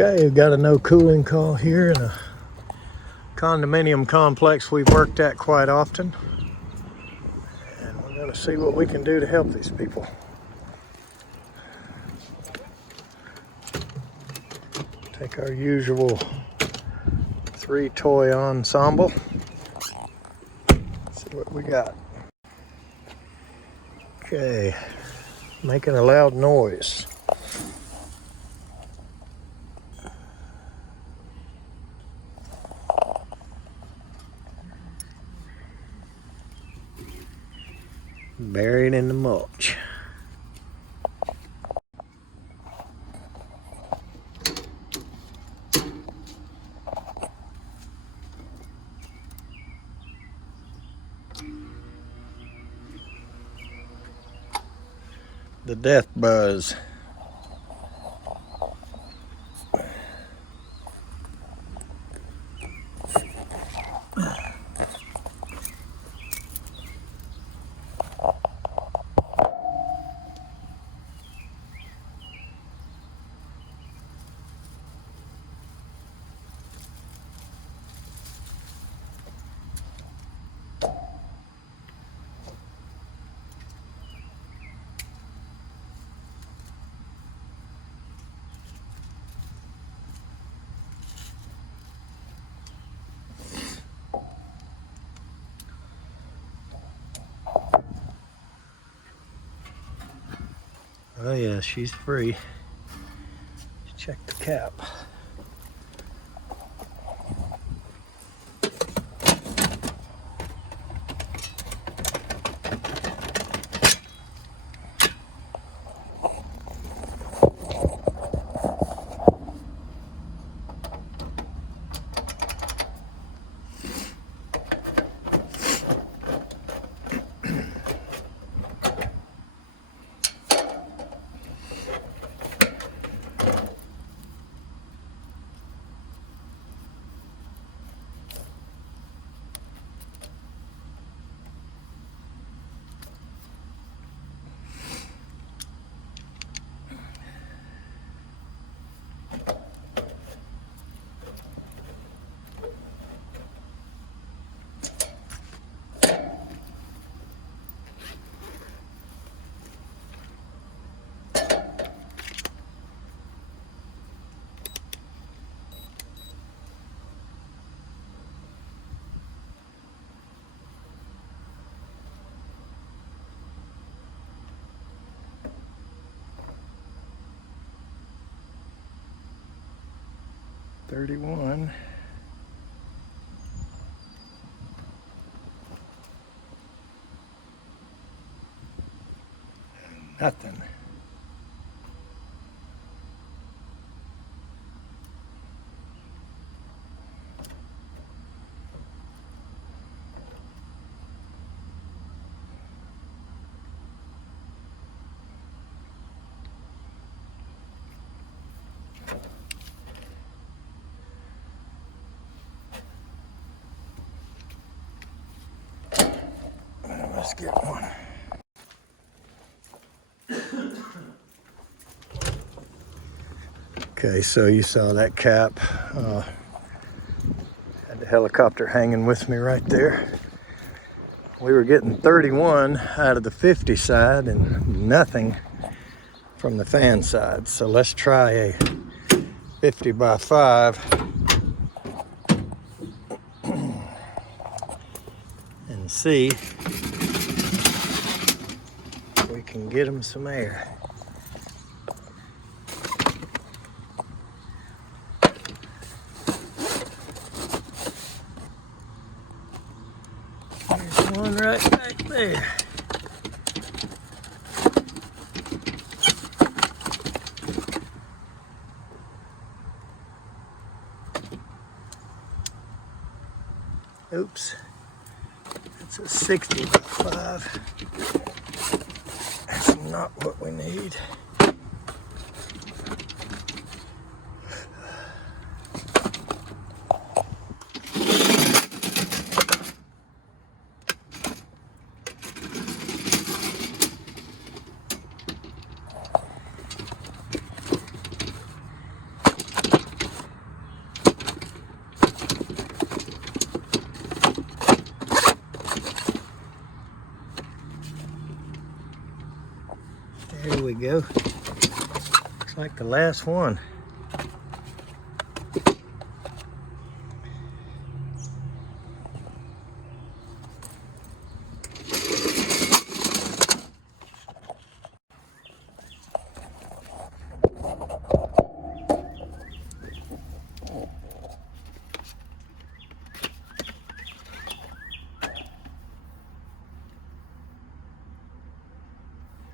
Okay, we've got a no cooling call here in a condominium complex we've worked at quite often. And we're going to see what we can do to help these people. Take our usual 3 toy ensemble. See what we got. Okay, making a loud noise. Buried in the mulch. The death buzz. Oh yeah, she's free. Check the cap. $31. Nothing. Let's get one. Okay, so you saw that cap. Had the helicopter hanging with me right there. We were getting 31 out of the 50 side and nothing from the fan side. So let's try a 50 by 5 and see if we can get them some air. There's one right back there. Oops, it's a 60 by 5. That's not what we need. go. Looks like the last one.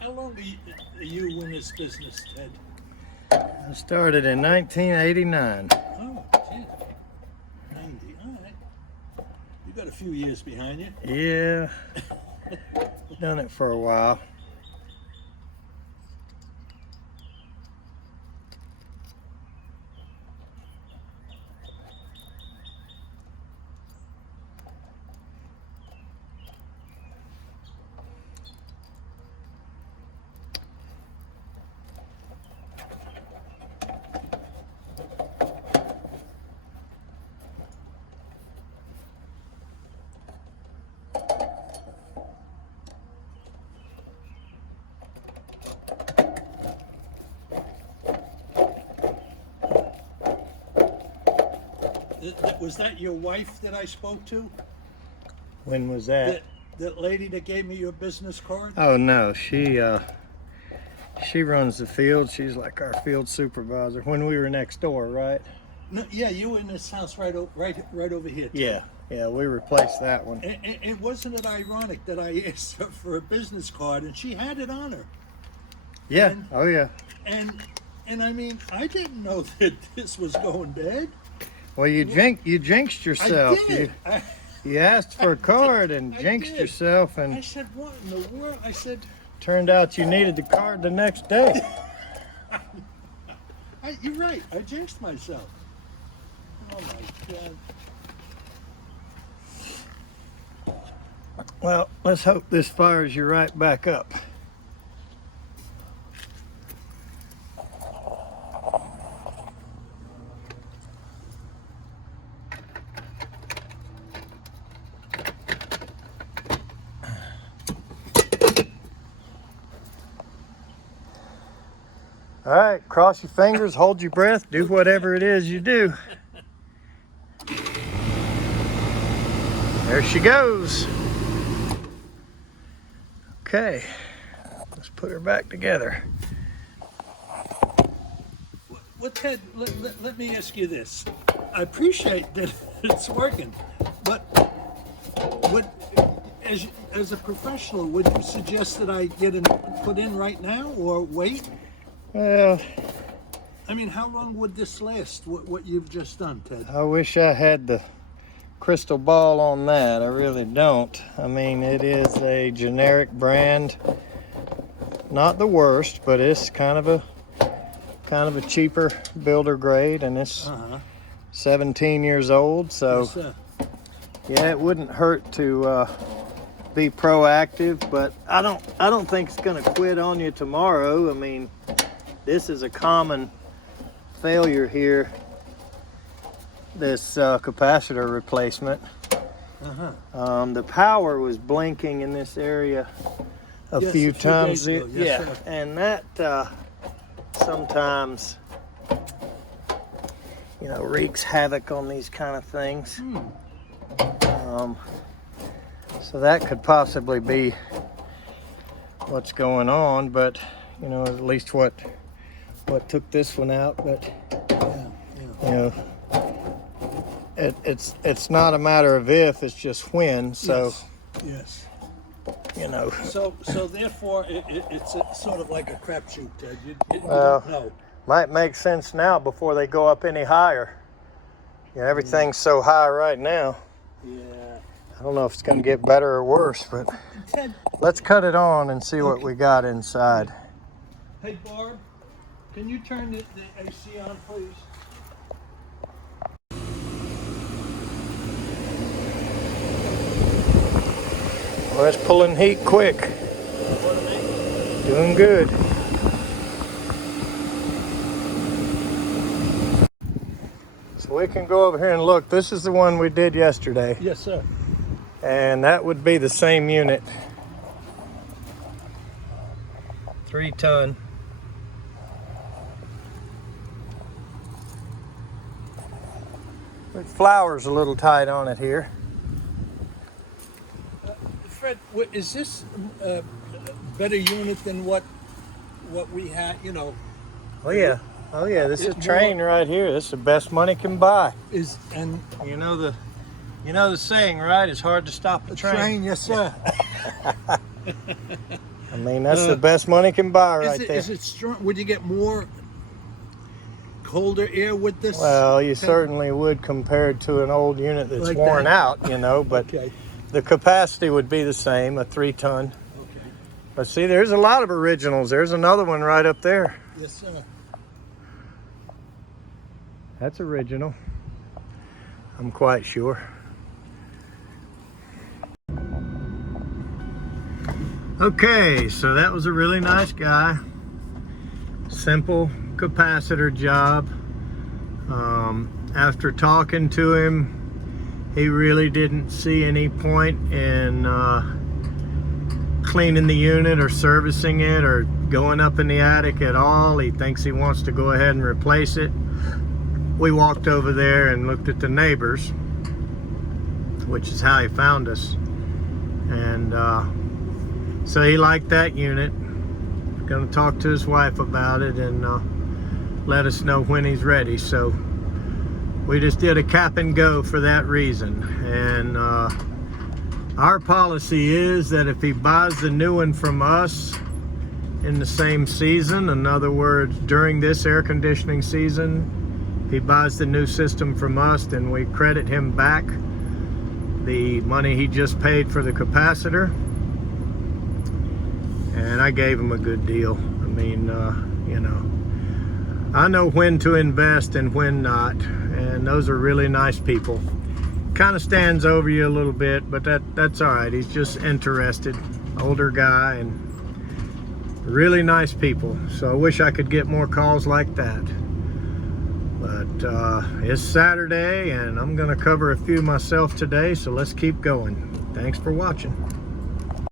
How long are you in this business, Ted? I started in 1989. Oh, gee. 90, all right. You got a few years behind you. Yeah, done it for a while. Was that your wife that I spoke to? When was that? That lady that gave me your business card? Oh no, she runs the field. She's like our field supervisor. When we were next door, right? No, yeah, you were in this house right over here. Yeah, yeah, we replaced that one. And wasn't it ironic that I asked her for a business card and she had it on her? Yeah. And, oh yeah. And I mean, I didn't know that this was going bad. Well, you jinxed yourself. I did. You asked for a card and jinxed did. yourself, and I said, "What in the world?" I said, turned out you needed the card the next day. "You're right. I jinxed myself." Oh my God. Well, let's hope this fires you right back up. All right, cross your fingers, hold your breath, do whatever it is you do. There she goes. Okay, let's put her back together. Well, Ted, let me ask you this. I appreciate that it's working, but as a professional, would you suggest that I get it put in right now or wait? Well, I mean, how long would this last, what you've just done, Ted? I wish I had the crystal ball on that. I really don't. I mean, it is a generic brand. Not the worst, but it's kind of a cheaper builder grade, and it's 17 years old, so Yes, yeah, it wouldn't hurt to be proactive, but I don't think it's gonna quit on you tomorrow. I mean, this is a common failure here, this capacitor replacement. The power was blinking in this area a few times. days ago. Yes, sir. And that sometimes, wreaks havoc on these kind of things. So that could possibly be what's going on, but at least what took this one out. But it's not a matter of if, it's just when. So yes. So therefore, it's sort of like a crapshoot, Ted. You don't know. Might make sense now before they go up any higher. Everything's so high right now. Yeah. I don't know if it's going to get better or worse, but Ted, let's cut it on and see what we got inside. hey, Barb, can you turn the AC on, please? Well, it's pulling heat quick. Doing good. So we can go over here and look. This is the one we did yesterday. Yes, sir. And that would be the same unit. 3 ton. The flour's a little tight on it here. Fred, is this a better unit than what we had? You know. Oh yeah, oh yeah. This is a train right here. This is the best money can buy. And you know the saying, right? It's hard to stop a train. yes, sir. I mean, that's the best money can buy right there. Is it strong? Would you get more colder air with this? Well, you certainly would compared to an old unit that's like worn out, you know, but okay. The capacity would be the same, a 3-ton. Okay. But see, there's a lot of originals. There's another one right up there. Yes, sir. That's original, I'm quite sure. Okay, so that was a really nice guy. Simple capacitor job. After talking to him, he really didn't see any point in cleaning the unit or servicing it or going up in the attic at all. He thinks he wants to go ahead and replace it. We walked over there and looked at the neighbors, which is how he found us. And so he liked that unit. Gonna talk to his wife about it and let us know when he's ready. So we just did a cap and go for that reason. And our policy is that if he buys the new one from us in the same season, in other words, during this air conditioning season, he buys the new system from us, then we credit him back the money he just paid for the capacitor. And I gave him a good deal. I mean, you know, I know when to invest and when not, and those are really nice people. Kind of stands over you a little bit, but that's all right. He's just interested, older guy, and really nice people. So I wish I could get more calls like that. But it's Saturday, and I'm gonna cover a few myself today, so let's keep going. Thanks for watching.